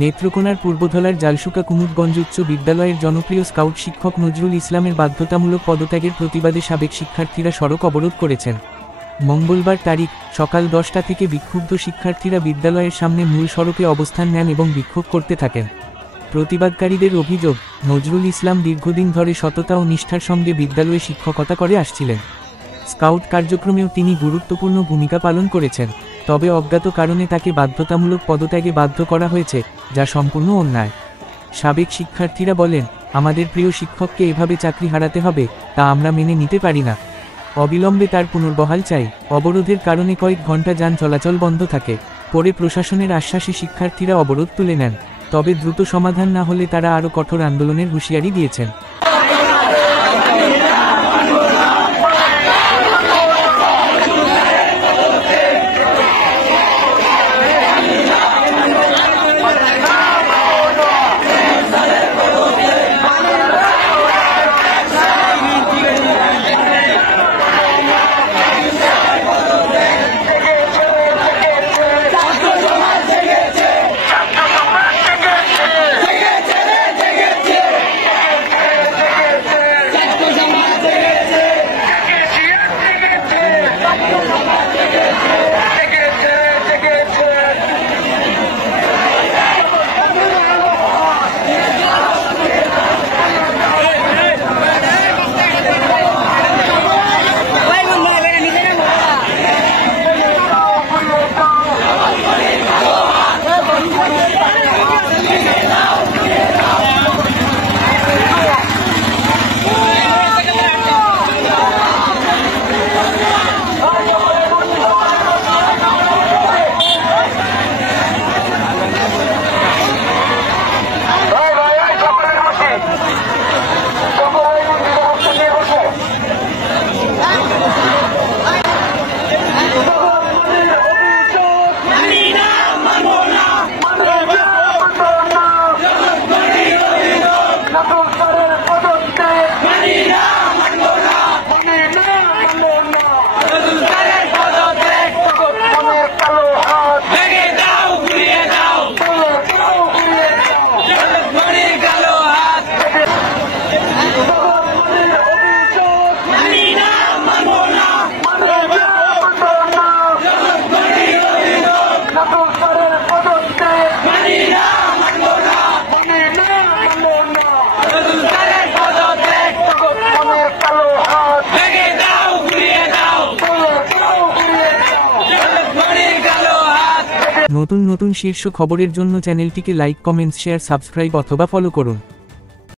নেত্রকোনার পূর্বধলার জালশুকা কুমুদগঞ্জ উচ্চ বিদ্যালয়ের জনপ্রিয় স্কাউট শিক্ষক নজরুল ইসলামের বাধ্যতামূলক পদত্যাগের প্রতিবাদে সাবেক শিক্ষার্থীরা সড়ক অবরোধ করেছেন। মঙ্গলবার তারিখ সকাল 10টা থেকে বিক্ষুব্ধ শিক্ষার্থীরা বিদ্যালয়ের সামনে মূল সড়কে অবস্থান নেন এবং বিক্ষোভ করতে থাকেন। প্রতিবাদকারীদের অভিযোগ, নজরুল ইসলাম দীর্ঘদিন ধরে সততা ও নিষ্ঠার সঙ্গে বিদ্যালয়ে শিক্ষকতা করে আসছিলেন। স্কাউট কার্যক্রমেও তিনি গুরুত্বপূর্ণ ভূমিকা পালন করেছেন, তবে অজ্ঞাত কারণে তাকে বাধ্যতামূলক পদত্যাগে বাধ্য করা হয়েছে, যা সম্পূর্ণ অন্যায়। সাবেক শিক্ষার্থীরা বলেন, আমাদের প্রিয় শিক্ষককে এভাবে চাকরি হারাতে হবে, তা আমরা মেনে নিতে পারি না। অবিলম্বে তার পুনর্বহাল চাই। অবরোধের কারণে কয়েক ঘন্টা যান চলাচল বন্ধ থাকে। পরে প্রশাসনের আশ্বাসে শিক্ষার্থীরা অবরোধ তুলে নেন, তবে দ্রুত সমাধান না হলে তারা আরও কঠোর আন্দোলনের হুঁশিয়ারি দিয়েছেন। নতুন নতুন শীর্ষ খবরের জন্য চ্যানেলটিকে লাইক, কমেন্টস, শেয়ার, সাবস্ক্রাইব অথবা ফলো করুন।